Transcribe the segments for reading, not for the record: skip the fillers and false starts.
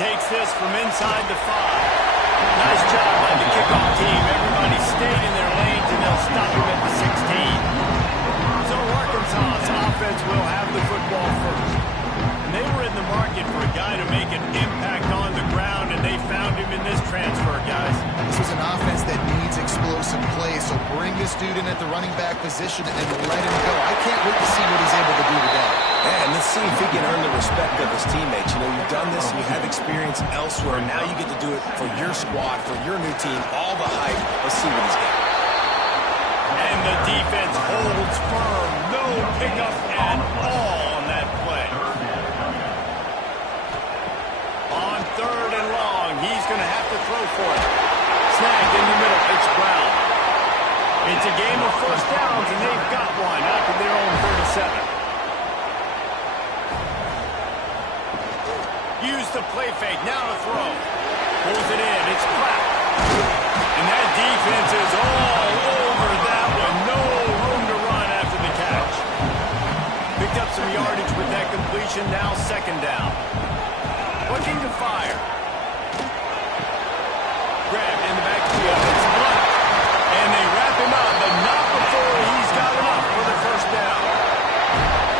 takes this from inside the 5. Nice job by the kickoff team. Everybody stayed in their lanes, and they'll stop him at the 16. So Arkansas's offense will have the football first. And they were in the market for a guy to make an impact on the ground, and they found him in this transfer, guys. This is an offense that needs explosive plays, so bring this dude in at the running back position and let him go. I can't wait to see what he's able to do today. Yeah, and let's see if he can earn the respect of his teammates. You know, you've done this and you have experience elsewhere. Now you get to do it for your squad, for your new team, all the hype. Let's see what he's got. And the defense holds firm. No pickup at all on that play. On 3rd and long, he's going to have to throw for it. Snagged in the middle. It's Brown. It's a game of first downs, and they've got one out to their own 37. Use the play fake. Now to throw. Pulls it in. It's Pratt. And that defense is all over that one. No room to run after the catch. Picked up some yardage with that completion. Now 2nd down. Looking to fire. Grabbed in the backfield. It's Blunt. And they wrap him up, but not before he's got enough for the 1st down.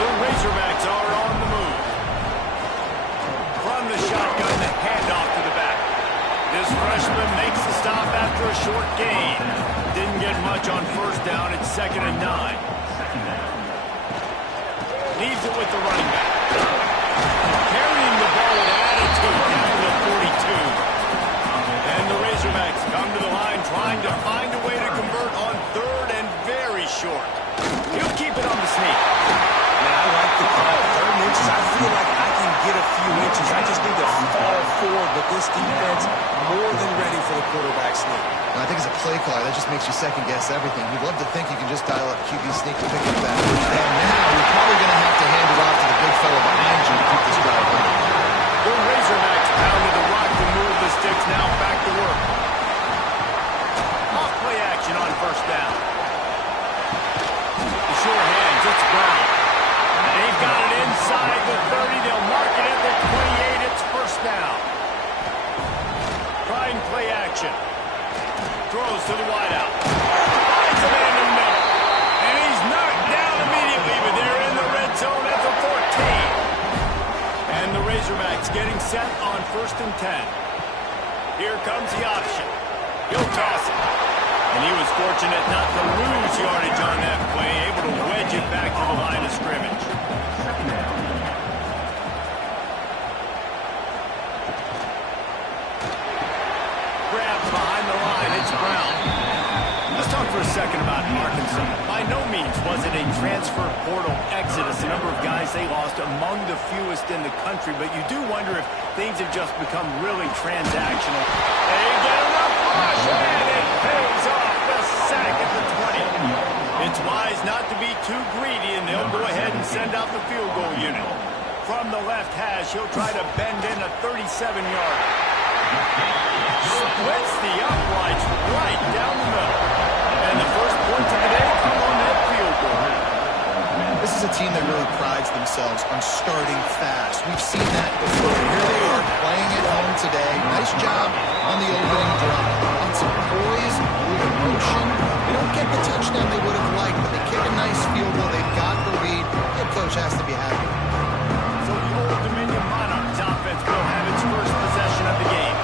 The Razorbacks are on the move. From the shotgun, the handoff to the back. This freshman makes the stop after a short gain. Didn't get much on 1st down. It's 2nd and 9. Leaves it with the running back. Carrying the ball with attitude down to the 42. And the Razorbacks come to the line trying to find a way to convert on 3rd and very short. He'll keep it on the sneak. Yeah, I like the call. 3rd inches. I feel like I can get a few inches. I just need to fall forward, but this defense more than ready for the quarterback sneak. I think as a play caller, that just makes you second-guess everything. You'd love to think you can just dial up QB sneak and pick up that first down. Now, you're probably going to have to hand it off to the big fella behind you to keep this drive running. The Razorbacks pounded the rock to move the sticks. Now back to work. Off play action on 1st down. The short hands. It's Brown. They've got it inside the 30. They'll mark it at the 28. It's 1st down. Trying play action. Throws to the wideout. Finds a man in the middle. And he's knocked down immediately, but they're in the red zone at the 14. And the Razorbacks getting set on 1st and 10. Here comes the option. He'll toss it. And he was fortunate not to lose yardage on that play, able to wedge it back to the line of scrimmage. Grabs behind the line. It's Brown. Let's talk for a second about Arkansas. By no means was it a transfer portal exodus. The number of guys they lost among the fewest in the country, but you do wonder if things have just become really transactional. They get enough rush, and it pays off the sack at the 20. It's wise not to be too greedy, and they'll go ahead and send out the field goal unit. From the left hash, he'll try to bend in a 37-yarder. Splits the uprights right down the middle. And the first points of the day come on that field goal. This is a team that really prides themselves on starting fast. We've seen that before. Here they are playing at home today. Nice job on the opening drive. On some poise, good motion. They don't get the touchdown they would have liked, but they kick a nice field goal. They've got the lead. The coach has to be happy. So the Old Dominion Monarchs offense will have its first possession of the game.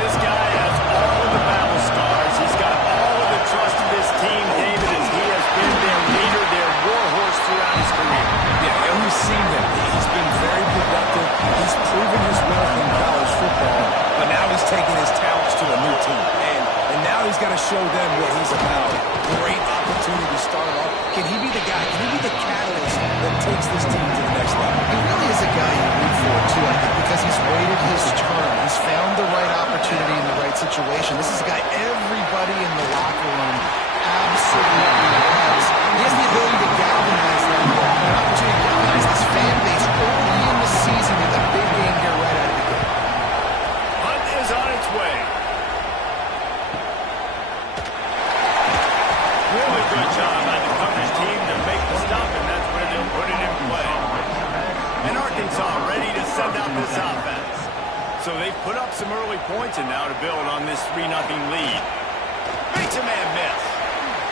This guy has all of the battle scars. He's got all of the trust of his team, David, as he has been their leader, their warhorse throughout his career. Yeah, and we've seen him. He's been very productive. He's proven his worth in college football, but now he's taking his talents to a new team. And now he's got to show them what he's about. Great opportunity to start off. Can he be the guy? Can he be the catalyst that takes this team to the next level? He really is a guy you root for, too, I think, because he's waited his turn. He's found the right opportunity in the right situation. This is a guy everybody in the locker room absolutely loves. He has the ability to galvanize them, an opportunity to galvanize this fan base early in the season with a big game here right out of the gate. Hunt is on its way. Really good job by the coverage team to make the stop, and that's where they'll put it in play. And Arkansas ready to send out this offense. So they've put up some early points and now to build on this 3-0 lead. Makes a man miss.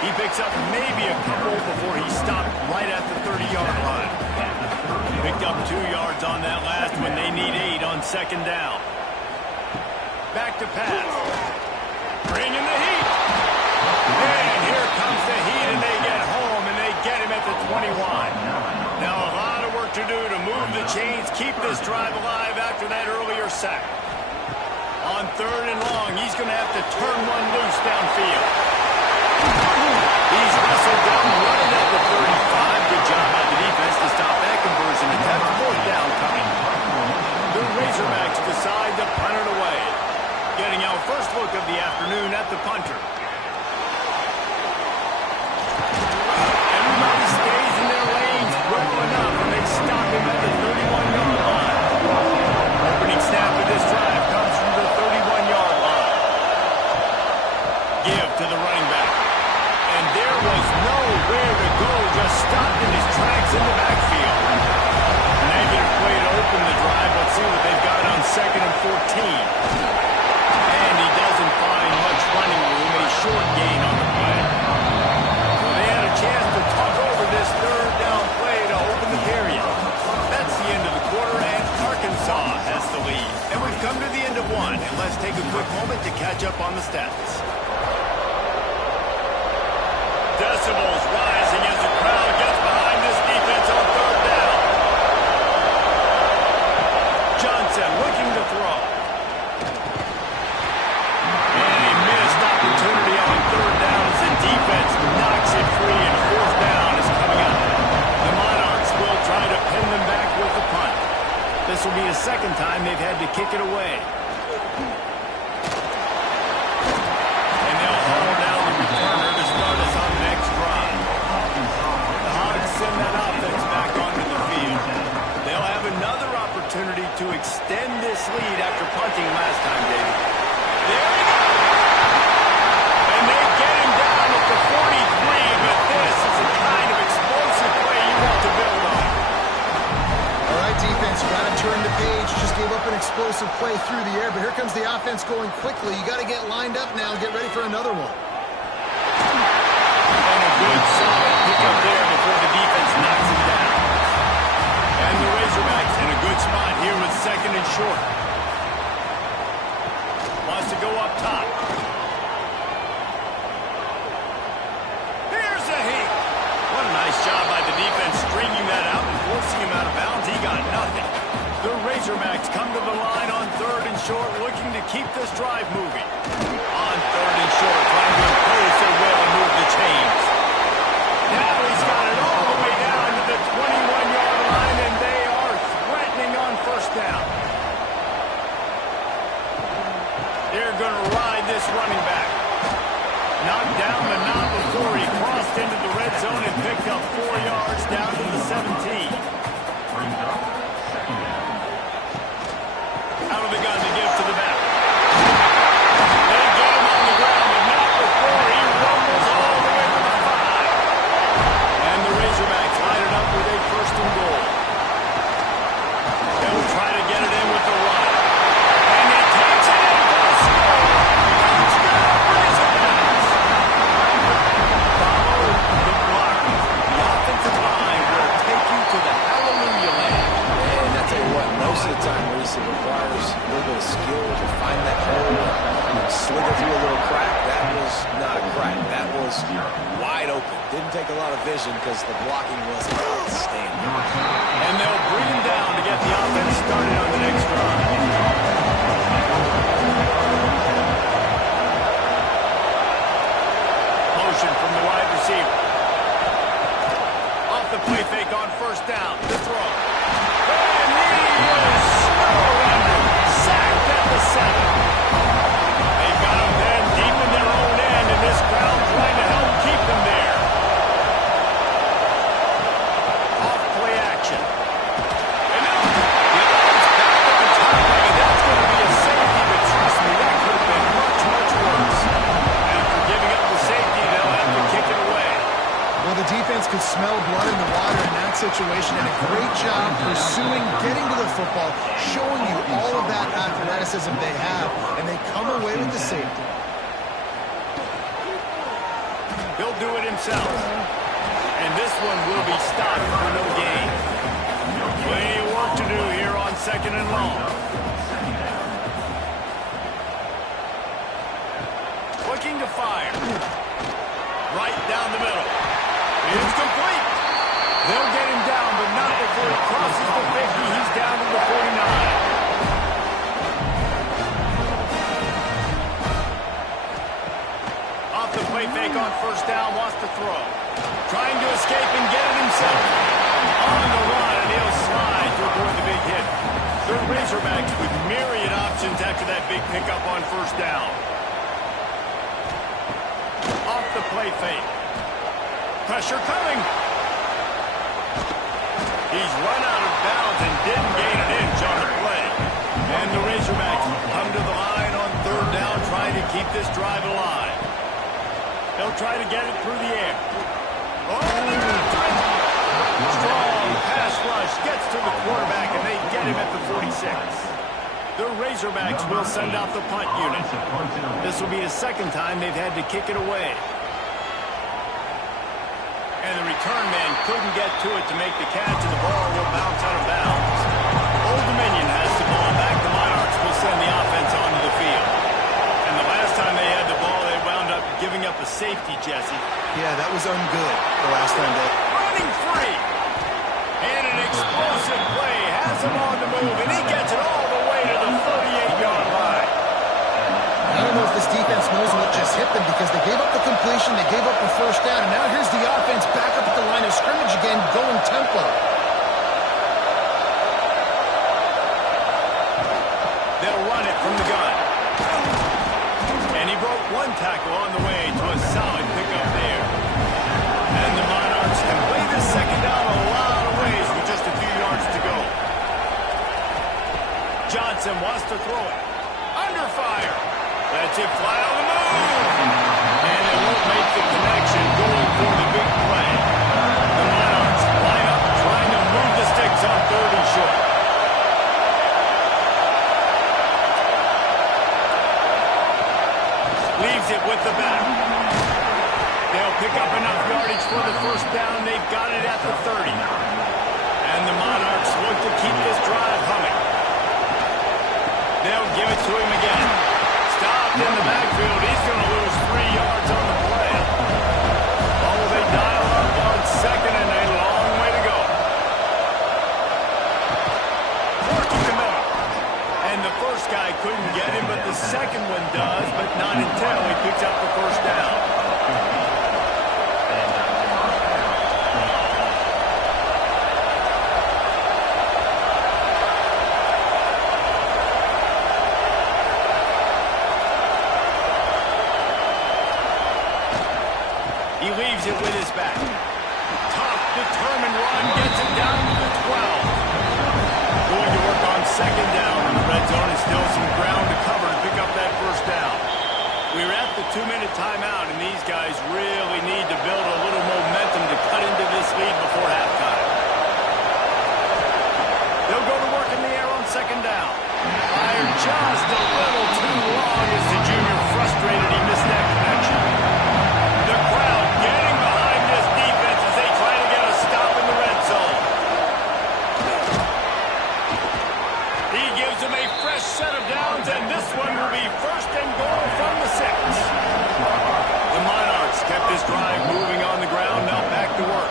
He picks up maybe a couple before he stopped right at the 30-yard line. Picked up 2 yards on that last when they need 8 on second down. Back to pass. Bringing the heat. And here comes the heat, and they get home, and they get him at the 21. Now a lot of work to do to move the chains, keep this drive alive after that earlier sack. On 3rd and long, he's going to have to turn one loose downfield. He's wrestled down, running at the 35. Good job by the defense to stop that conversion attempt. 4th down coming. The Razorbacks decide to punt it away. Getting our first look of the afternoon at the punter. Everybody stays in their lanes well enough, and they stop him at the 31-yard line. Opening snap of this drive comes from the 31-yard line. Give to the running back. And there was nowhere to go, just stopped in his tracks in the backfield. Negative play to open the drive. Let's see what they've got on 2nd and 14. And he doesn't find much running room, a short gain on the play. So they had a chance to talk over this 3rd down play to open the period. That's the end of the quarter, and Arkansas has the lead. And we've come to the end of one, and let's take a quick moment to catch up on the stats. Decibels rising as the crowd gets behind this defense on 3rd down. Johnson looking to throw. And a missed opportunity on 3rd down as the defense knocks it free, and 4th down is coming up. The Monarchs will try to pin them back with the punt. This will be the 2nd time they've had to kick it away. And they'll haul down the returner to start us on the next drive. The Hogs send that offense back onto the field. They'll have another opportunity to extend this lead after punting last time, David. There he goes! And they get him down at the 43, but this is the kind of explosive play you want to build on. All right, defense, you got to turn the page. You just gave up an explosive play through the air, but here comes the offense going quickly. You got to get lined up now and get ready for another one. And a good solid pickup there before the defense knocks him down. And the Razorbacks in a good spot here with 2nd and short. Wants to go up top. Here's a heat. What a nice job by the defense stringing that out and forcing him out of bounds. He got nothing. The Razorbacks come to the line on 3rd and short, looking to keep this drive moving. On 3rd and short, trying to impose their will and move the chains. Now he's got it all the way down to the 21-yard line, and they are threatening on 1st down. They're going to ride this running back. Knocked down the knot before he crossed into the red zone and picked up 4 yards down to the 17. Out of the gun to give to the back. They get him on the ground, but not before he rumbles all the way to the 5. And the Razorbacks line it up with a 1st and goal. They'll try to get it in with the run. And he takes it in for the score. Touchdown, Razorbacks. Follow the block. The offensive line will take you to the hallelujah land. And I tell you what, most of the time, Reese, it requires a little bit of skill to find that hole and slither through a little crack. That was not a crack. That was wide open. Didn't take a lot of vision because the blocking was outstanding. And they'll bring him down to get the offense started on the next drive. Motion from the wide receiver. Off the play fake on 1st down. The throw. And he is snowed. Sacked at the 7. They've got him then deep in their own end, and this crowd trying to help keep them there. Off play action. great job pursuing, getting to the football, showing you all of that athleticism they have, and they come away with the safety. He'll do it himself. And this one will be stopped for no gain. Plenty of work to do here on 2nd and long. Looking to fire. Right down the middle. It's complete. They'll get him down, but not before he crosses the 50. He's down to the 49. Off the play fake on 1st down, wants to throw. Trying to escape and get it himself. On the run, and he'll slide to avoid the big hit. The Razorbacks with myriad options after that big pickup on 1st down. Off the play fake. Pressure coming. He's run out of bounds and didn't gain an inch on the play. And the Razorbacks come to the line on 3rd down, trying to keep this drive alive. They'll try to get it through the air. Oh, they're after it. Strong pass rush gets to the quarterback, and they get him at the 46. The Razorbacks will send out the punt unit. This will be the 2nd time they've had to kick it away. And the return man couldn't get to it to make the catch, and the ball will bounce out of bounds. Old Dominion has the ball back. The Monarchs will send the offense onto the field. And the last time they had the ball, they wound up giving up a safety, Jesse. Yeah, that was ungood the last time they... Running free. And an explosive play has him on the move, and he gets it all the way to the 38-yard line. I don't know if this defense knows what just hit them, because they gave up the completion, they gave up the 1st down, and now here's the offense back up at the line of scrimmage again, going tempo. They'll run it from the gun. And he broke one tackle on the way to a solid pickup there. And the Monarchs can play this 2nd down a lot of ways with just a few yards to go. Johnson wants to throw it. Under fire. Lets it fly on the move. And it won't make the connection going for the big play. The Monarchs line up trying to move the sticks on 3rd and short. Leaves it with the back. They'll pick up enough yardage for the 1st down. They've got it at the 30. And the Monarchs look to keep this drive humming. They'll give it to him again. Stopped in the backfield. He's going to lose 3 yards on the play. Oh, they dial up on 2nd and a long way to go. Working the middle. And the first guy couldn't get him, but the second one does, but not until he picks up the 1st down. He leaves it with his back. Tough, determined run gets him down to the 12. Going to work on 2nd down in the red zone, and still some ground to cover to pick up that 1st down. We're at the 2-minute timeout, and these guys really need to build a little momentum to cut into this lead before halftime. They'll go to work in the air on 2nd down. Fired just a little too long as the junior frustrated. He missed that connection. The crowd getting behind this defense as they try to get a stop in the red zone. He gives them a fresh set of downs, and this one will be 1st and goal from the 6. The Monarchs kept this drive moving on the ground, now back to work.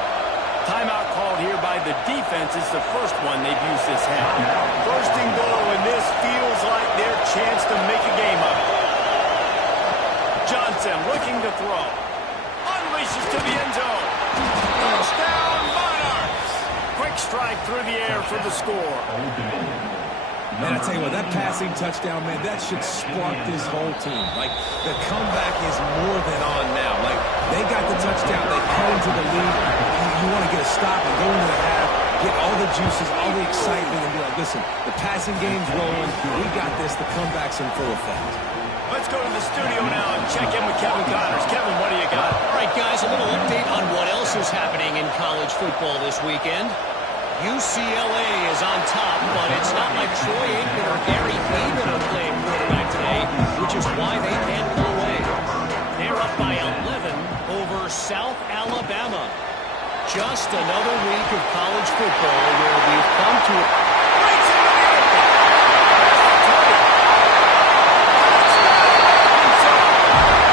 Timeout called here by the defense. It's the first one they've used this half. 1st and goal, and this feels like their chance to make a game of it. Johnson looking to throw. Unleashes to the end zone. Touchdown, Monarchs! Quick strike through the air for the score. Man, I tell you what, that passing touchdown, man, that should spark this whole team. Like, the comeback is more than on now. Like, they got the touchdown, they cut into the lead. You want to get a stop and go into the half, get all the juices, all the excitement, and be like, listen, the passing game's rolling. We got this. The comeback's in full effect. Let's go to the studio now and check in with Kevin Connors. Kevin, what do you got? All right, guys, a little update on what else is happening in college football this weekend. UCLA is on top, but it's not like Troy Aikman or Gary Beeman are playing quarterback today, which is why they can't pull away. They're up by 11 over South Alabama. Just another week of college football where we've come to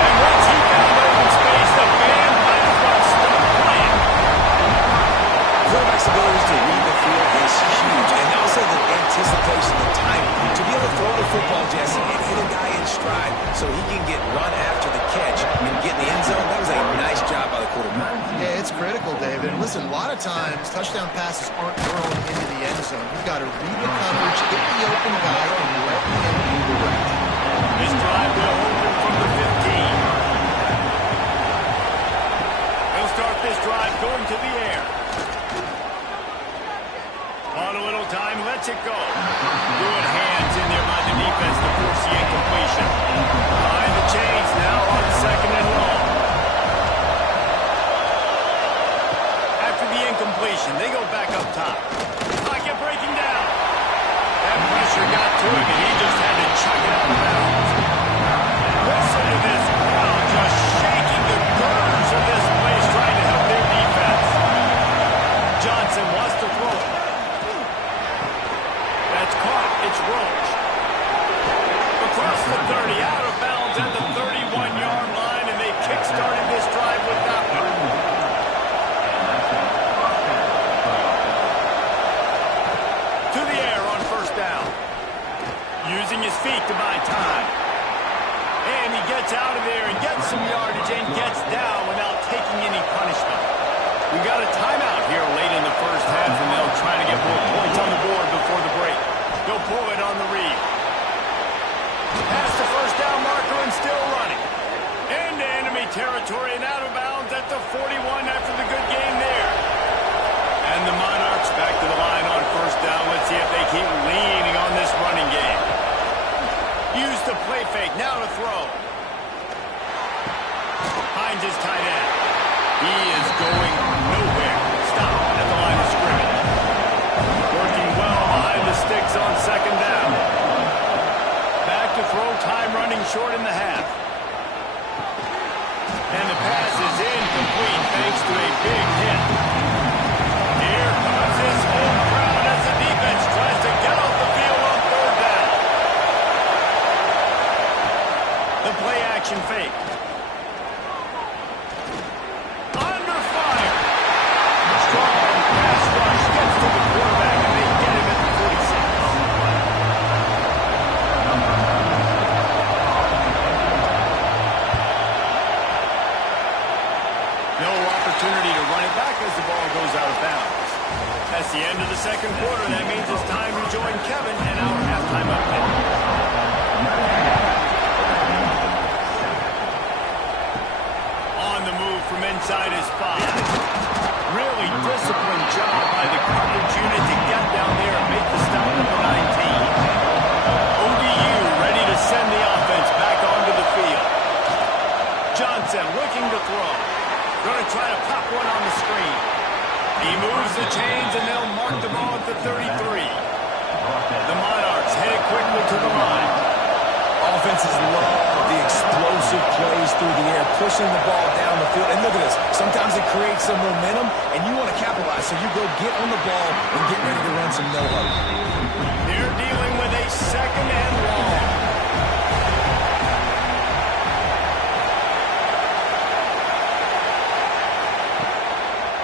and once he found open space, the band might as well stop playing. Quarterback's ability to read the field is huge, and also the anticipation, the timing. To be able to throw the football, Jesse, and hit a guy in stride so he can get run after the catch and get in the end zone, that was a nice job by the quarterback. Yeah, it's critical, David. And listen, a lot of times, touchdown passes aren't thrown into the end zone. You've got to read the coverage, hit the open guy, and let him do the rest. This drive will open from the 15. He'll start this drive going to the air. On a little time, lets it go. Good hands in there by the defense to force the incompletion. Behind the chains now on 2nd and long. After the incompletion, they go back up top. Pocket breaking down. That pressure got to him, and he just had to chuck it out of bounds. Listen to this crowd just shaking the girders of this place, trying to help their defense. Johnson wants to throw it. That's caught. It's Roach. Across the 30, out of bounds at the 31-yard line, and they kick-started this drive with that one. To the air on 1st down. Using his feet to buy time. And he gets out of there and gets some yardage and gets down without taking any punishment. We got a timeout here late in the first half, and they'll try to get more points on the board before the break. They'll pull it on the read. Past the 1st down marker and still running. Into enemy territory and out of bounds at the 41 after the good game there. And the Monarchs back to the line on 1st down. Let's see if they keep leaning on this running game. Use the play fake, now to throw. Finds his tight end. He is going nowhere. Stop at the line of scrimmage. Working well behind the sticks on 2nd down. Back to throw, time running short in the half. And the pass is incomplete thanks to a big hit. Here comes this whole crowd as the defense tries to get off the field on 3rd down. The play action fake. Under fire. Strong pass rush gets to the quarterback, and they get him at the 46. No opportunity to run it back as the ball goes out of bounds. That's the end of the 2nd quarter. That means it's time to join Kevin and our halftime update. From inside his 5. Really disciplined job by the coverage unit to get down there and make the stop at the 19. ODU ready to send the offense back onto the field. Johnson looking to throw. Going to try to pop one on the screen. He moves the chains and they'll mark the ball at the 33. The Monarchs headed quickly to the line. Offenses love the explosive plays through the air, pushing the ball down the field. And look at this. Sometimes it creates some momentum, and you want to capitalize. So you go get on the ball and get ready to run some no-huddle. They're dealing with a 2nd and long.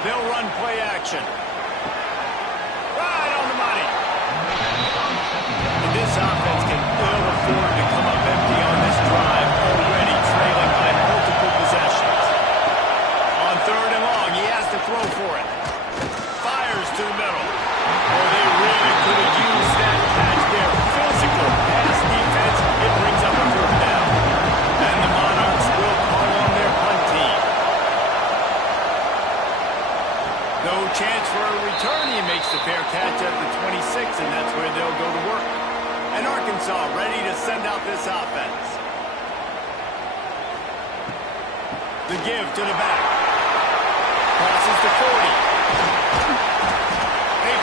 They'll run play action. Right on the money. And this offense can ill afford to come up empty on this drive, already trailing by multiple possessions. On 3rd and long, he has to throw for it. Fires to the middle. Oh, they really could have used that catch there. Physical pass defense. It brings up a 3rd down. And the Monarchs will call on their punt team. No chance for a return. He makes the fair catch at the 26, and that's where they'll go to work. And Arkansas ready to send out this offense. The give to the back. Crosses to 40. They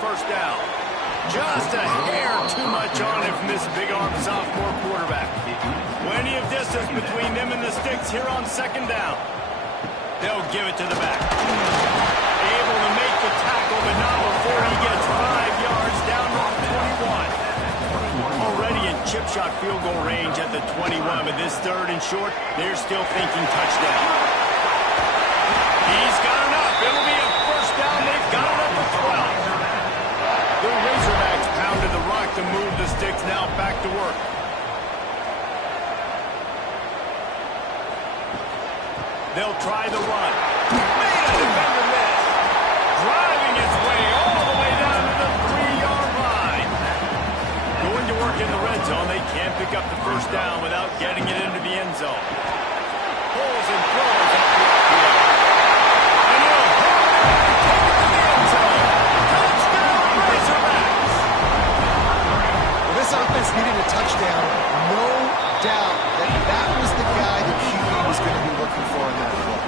first down. Just a hair too much on it from this big-arm sophomore quarterback. Plenty of distance between them and the sticks here on second down. They'll give it to the back. Able to make the tackle, but not before he gets 5 yards down to the 21. Already in chip shot field goal range at the 21, but this third and short, they're still thinking touchdown. He's got enough. It'll be a first down. They've got it up to 12. The Razorbacks pounded the rock to move the sticks. Now back to work. They'll try the run. Made a defender miss. Driving its way all the way down to the 3-yard line. Going to work in the red zone. They can't pick up the first down without getting it into the end zone. Pulls and throws up the field. And he'll hold it and take it to the end zone. Touchdown, Razorbacks. Well, this offense needed a touchdown. No doubt that was the guy the QB was going to be looking for in that play.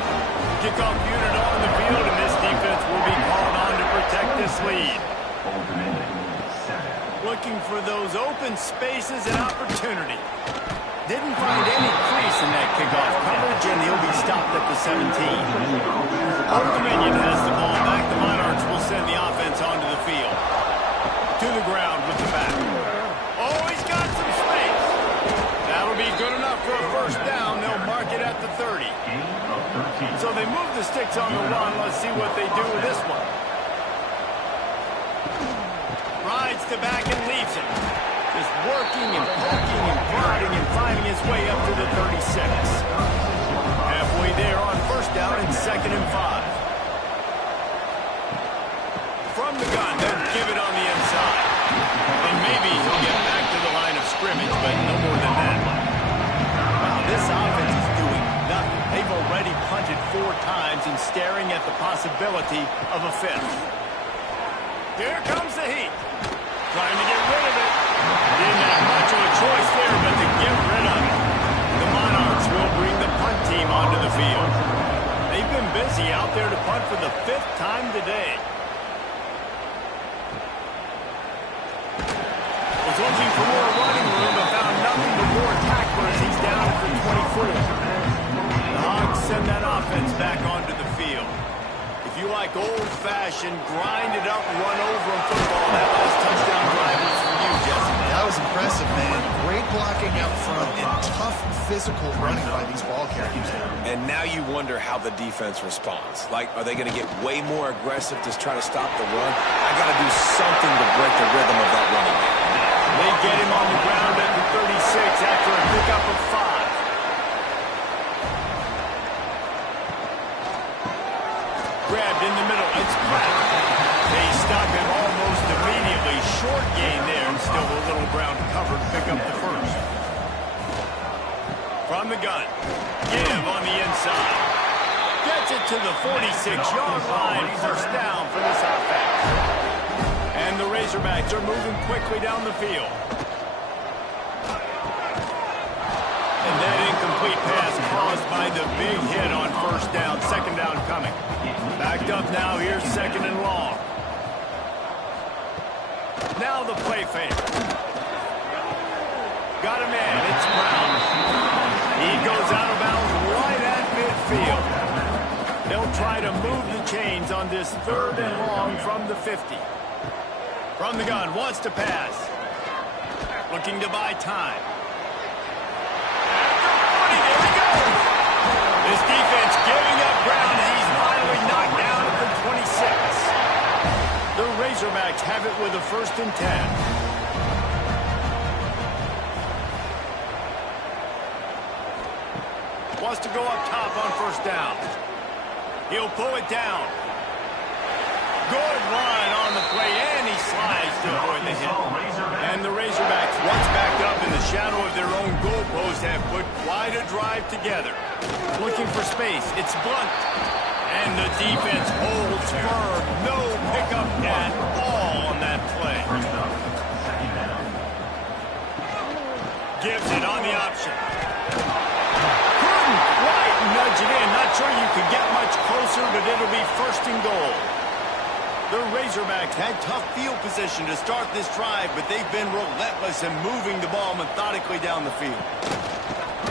Kickoff unit on the field, and this defense will be called on to protect this lead. Looking for those open spaces and opportunity. Didn't find any crease in that kickoff coverage, and he'll be stopped at the 17. Old Dominion has the ball back. The Monarchs will send the offense onto the field. To the ground with the back. Oh, he's got some space. That'll be good enough for a first down. They'll mark it at the 30. So they move the sticks on the run. Let's see what they do with this one. Rides to back and leaves it. Just working and poking and prodding and finding his way up to the 36. Halfway there on first down and 2nd and 5. From the gun, they'll give it on the inside. And maybe he'll get back to the line of scrimmage, but no more than that. Wow, this offense is doing nothing. They've already punted 4 times and staring at the possibility of a 5th. Here comes the heat. Trying to get rid of it. Didn't have much of a choice there, but to get rid of it. The Monarchs will bring the punt team onto the field. They've been busy out there to punt for the 5th time today. Was looking for more running room, but found nothing but more tacklers. He's down at the 24. The Hogs send that offense back onto the field. If you like old-fashioned, grind-it-up, run-over football, that last touchdown drive was for you, Jesse. That was impressive, man. Great blocking out front and tough physical running by these ball carriers. And now you wonder how the defense responds. Like, are they going to get way more aggressive to try to stop the run? I got to do something to break the rhythm of that running game. They get him on the ground at the 36 after a pickup of 5. Grabbed in the middle. It's Pratt. They stop him almost immediately. Short gain there, and still a little ground covered. Pick up the first. From the gun. Give on the inside. Gets it to the 46-yard line. First down for this offense. And the Razorbacks are moving quickly down the field. And that incomplete pass caused by the big hit on first down. 2nd down coming. Backed up now. Here's 2nd and long. Now the play fake. Got a man. It's Brown. He goes out of bounds right at midfield. They'll try to move the chains on this 3rd and long from the 50. From the gun, wants to pass. Looking to buy time. After 40, there he goes. This defense giving up ground. He's finally knocked down at the 26. The Razorbacks have it with a 1st and 10. Wants to go up top on first down. He'll pull it down. Good run on the play, and he slides to avoid the hit. And the Razorbacks, once backed up in the shadow of their own goalpost, have put quite a drive together. Looking for space. It's Blunt. And the defense holds firm. No pickup at all on that play. Gives it on the option. Couldn't quite nudge it in. Not sure you could get much closer, but it'll be 1st and goal. The Razorbacks had tough field position to start this drive, but they've been relentless in moving the ball methodically down the field.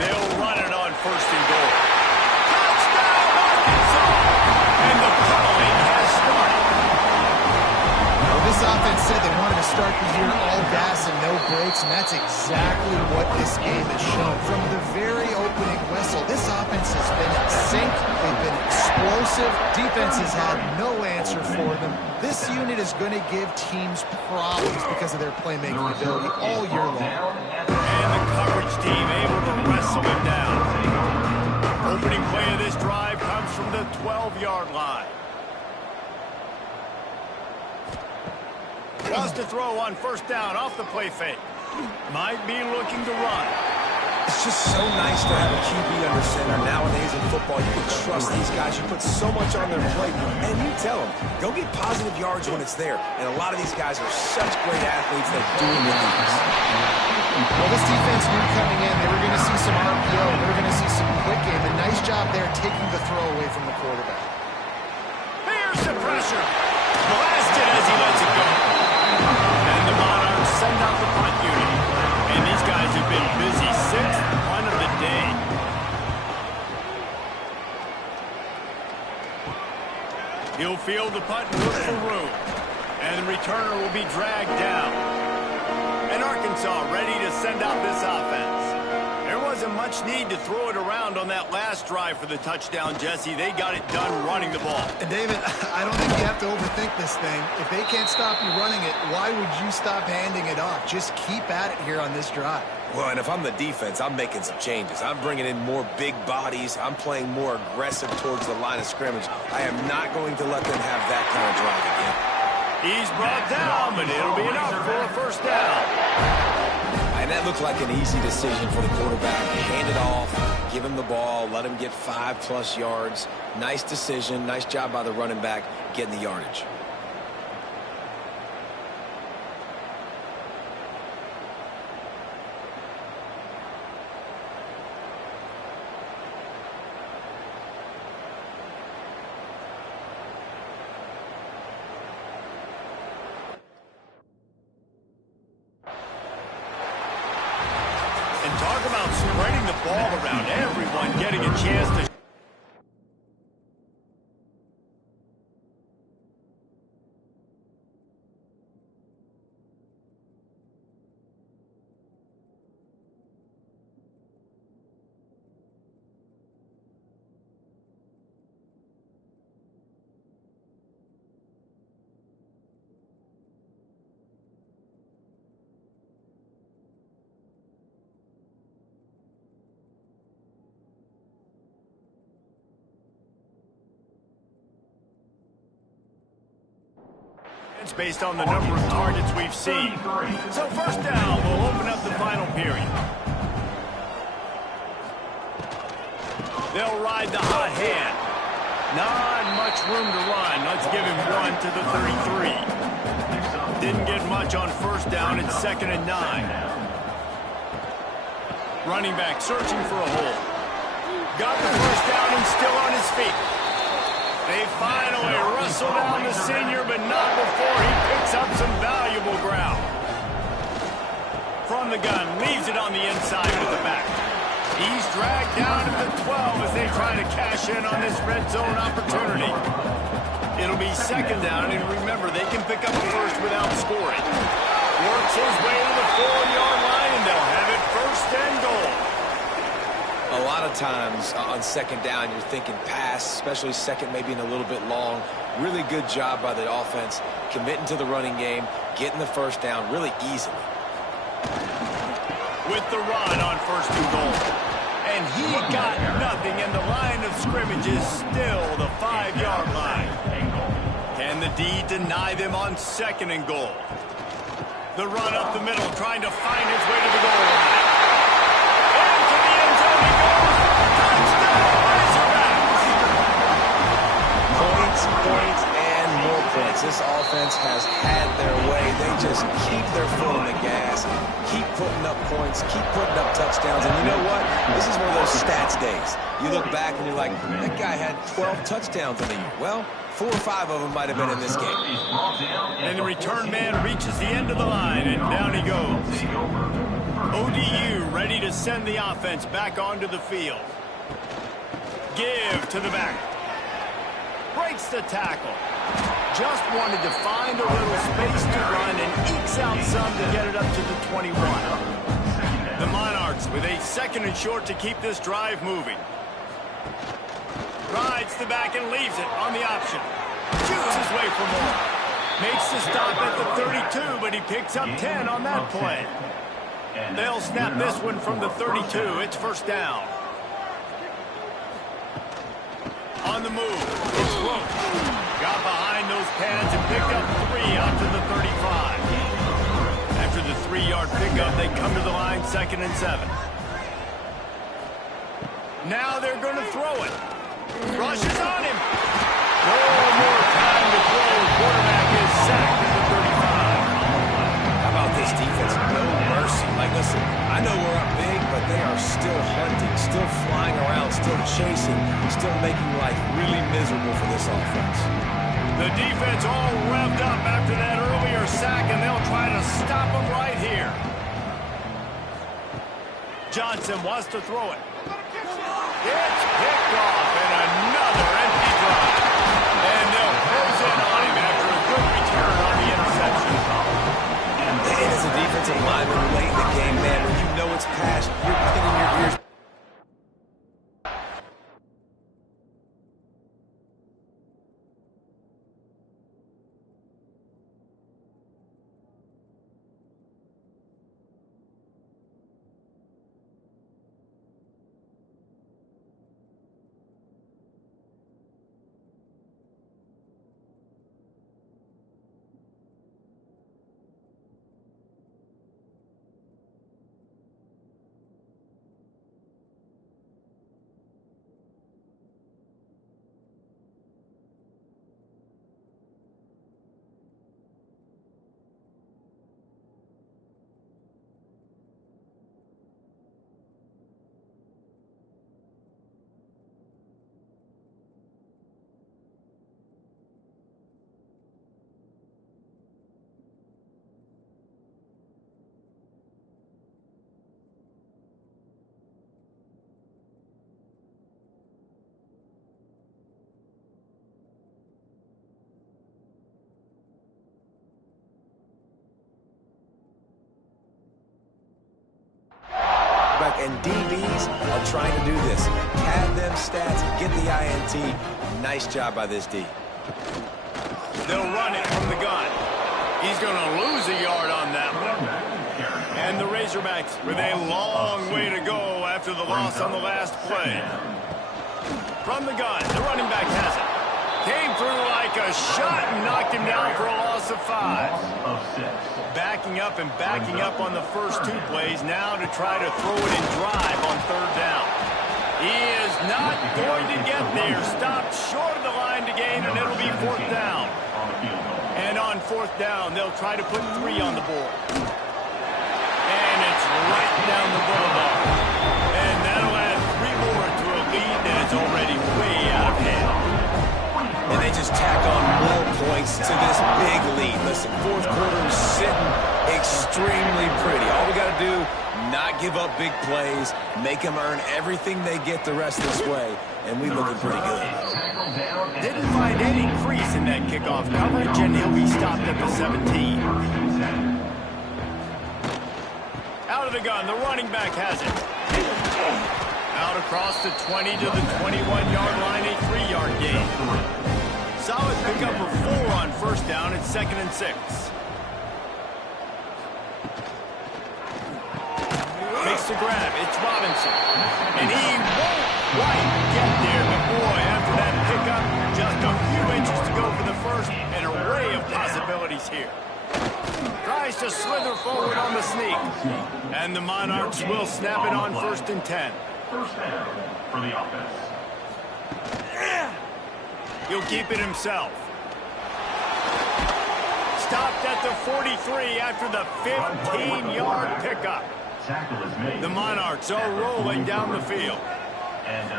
They'll run it on 1st and goal. Touchdown, Arkansas! And the penalty has started. Well, this offense said they wanted to start the year all gas and no brakes, and that's exactly what this game has shown. From the very opening whistle, this offense has been in sync. They've been explosive. Defense has had no answer for them. This unit is going to give teams problems because of their playmaking ability all year long. And the coverage team able to wrestle him down. Opening play of this drive comes from the 12-yard line. Wants to throw on 1st down off the play fake. Might be looking to run. It's just so nice to have a QB under center. Nowadays in football, you can trust these guys. You put so much on their plate, and you tell them, go get positive yards when it's there. And a lot of these guys are such great athletes that do it with ease. Well, this defense knew coming in they were going to see some RPO. They were going to see some quick game. A nice job there taking the throw away from the quarterback. Here's the pressure. Blasted as he lets it go. And the Monarchs send out the punt unit. And these guys have been busy. 6th punt of the day. He'll field the punt and look for room. And the returner will be dragged down. And Arkansas ready to send out this offense. There wasn't much need to throw it around on that last drive for the touchdown, Jesse. They got it done running the ball. And David, I don't think you have to overthink this thing. If they can't stop you running it, why would you stop handing it off? Just keep at it here on this drive. Well, and if I'm the defense, I'm making some changes. I'm bringing in more big bodies. I'm playing more aggressive towards the line of scrimmage. I am not going to let them have that kind of drive again. He's brought down, but it'll be enough for a 1st down. And that looked like an easy decision for the quarterback. Hand it off, give him the ball, let him get 5+ yards. Nice decision, nice job by the running back getting the yardage. And talk about spreading the ball around. Everyone getting a chance to... It's based on the number of targets we've seen. So 1st down will open up the final period. They'll ride the hot hand. Not much room to run. Let's give him 1 to the 33. Didn't get much on 1st down. It's 2nd and 9. Running back searching for a hole. Got the 1st down and still on his feet. They finally wrestle down the senior, but not before he picks up some valuable ground. From the gun, leaves it on the inside with the back. He's dragged down to the 12 as they try to cash in on this red zone opportunity. It'll be 2nd down, and remember, they can pick up the 1st without scoring. Works his way to the 4-yard line, and they'll have it 1st and goal. A lot of times on 2nd down, you're thinking pass, especially 2nd, maybe in a little bit long. Really good job by the offense, committing to the running game, getting the 1st down really easily. With the run on 1st and goal. And he got nothing, and the line of scrimmage is still the 5-yard line. Can the D deny them on 2nd and goal? The run up the middle, trying to find his way to the goal line. Into the end zone he goes. Touchdown, Razorbacks! Points, and more points. This offense has had their way. They just keep their foot on the gas, keep putting up points offense. Keep putting up touchdowns. And you know what? This is one of those stats days. You look back and you're like, that guy had 12 touchdowns in the year. Well, 4 or 5 of them might have been in this game. And the return man reaches the end of the line, and down he goes. ODU ready to send the offense back onto the field. Give to the back. Breaks the tackle. Just wanted to find a little space to run and ekes out some to get it up to the 21. The Monarchs with a 2nd and short to keep this drive moving. Rides the back and leaves it on the option. Shoots his way for more. Makes the stop at the 32, but he picks up 10 on that play. They'll snap this one from the 32. It's first down. On the move, it's Roach. Got behind those pads and picked up 3 out to the 35. After the 3-yard pickup, they come to the line 2nd and 7. Now they're going to throw it. Rushes on him. No more time to throw. Quarterback is sacked at the 35. How about this defense? No mercy. Like, listen, I know we're up big, but they are still hunting, still flying around, still chasing, still making life really miserable for this offense. The defense all revved up after that earlier sack, and they'll try to stop them right here. Johnson wants to throw it. It's picked off, and another empty drive. And they'll close in on him after a good return on the interception. And as a defensive lineman late in the game, man, when you know it's past, you're pinning your ears. And DBs are trying to do this. Pad them stats, get the INT. Nice job by this D. They'll run it from the gun. He's going to lose a yard on that one. And the Razorbacks with a long way to go after the loss on the last play. From the gun, the running back has it. Came through like a shot and knocked him down for a loss of 5. Backing up and backing up on the first 2 plays now to try to throw it and drive on 3rd down. He is not going to get there. Stopped short of the line to gain, and it'll be 4th down. And on 4th down, they'll try to put 3 on the board. And it's right down the boulevard. And that'll add 3 more to a lead that is already way out of hand. And they just tack on more points to this big lead. Listen, 4th quarter is sitting extremely pretty. All we got to do, not give up big plays, make them earn everything they get the rest of this way, and we looking pretty good. Didn't find any crease in that kickoff coverage, and he'll be stopped at the 17. Out of the gun, the running back has it. Out across the 20 to the 21-yard line, a 3-yard gain. Solid pickup of 4 on 1st down. It's 2nd and 6. Makes the grab. It's Robinson. And he won't quite get there. But boy, after that pickup, just a few inches to go for the first. An array of possibilities here. Tries to slither forward on the sneak. And the Monarchs will snap it on 1st and 10. First down for the offense. He'll keep it himself. Stopped at the 43 after the 15-yard pickup. tackle is made. The Monarchs are rolling down the field. And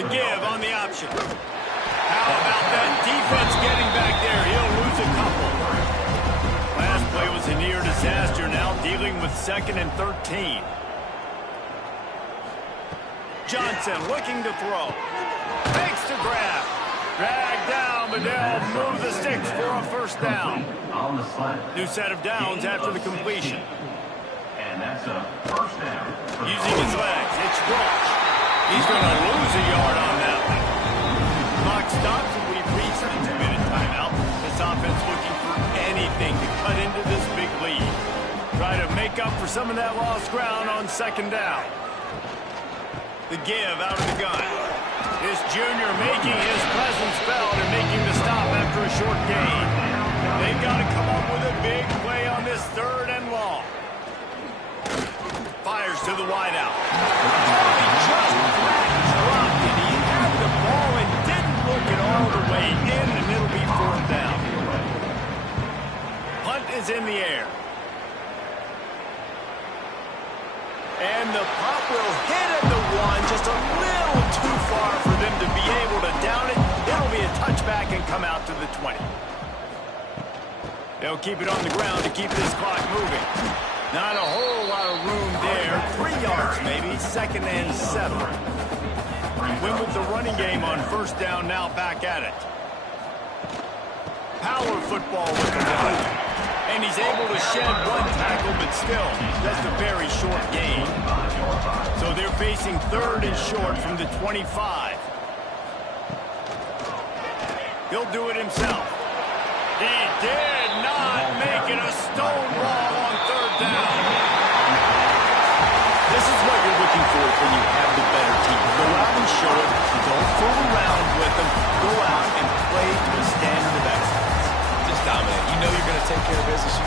The give on the option. How about that defense getting back there? He'll lose a couple. Last play was a near disaster, now dealing with 2nd and 13. Johnson looking to throw. Makes the grab. Drag down, but they'll move the sticks for a first down. on the slant. New set of downs after the completion. And that's a first down. Using his legs, it's Roach. He's going to lose a yard on that one. Clock stops, and we've reached the 2-minute timeout. This offense looking for anything to cut into this big lead. Try to make up for some of that lost ground on 2nd down. The give out of the gun. This junior making his presence felt and making the stop after a short gain. They've got to come up with a big play on this 3rd and long. Fires to the wideout. Oh, he just flat dropped it. He had the ball and didn't look it all the way in, and it'll be 4th down. Punt is in the air. And the pop will hit at the 1, just a little too far for them to be able to down it. It'll be a touchback and come out to the 20. They'll keep it on the ground to keep this clock moving. Not a whole lot of room there. 3 yards maybe, 2nd and 7. Win with the running game on 1st down, now back at it. Power football with the run. And he's able to shed 1 tackle, but still, just a very short gain. So they're facing 3rd and short from the 25. He'll do it himself. He did not make it a stonewall on 3rd down. This is what you're looking for when you have the better team. Go out and show it. Don't fool around with them. Go out and play to a standard of excellence. Just dominate. You know you're going to take care of business.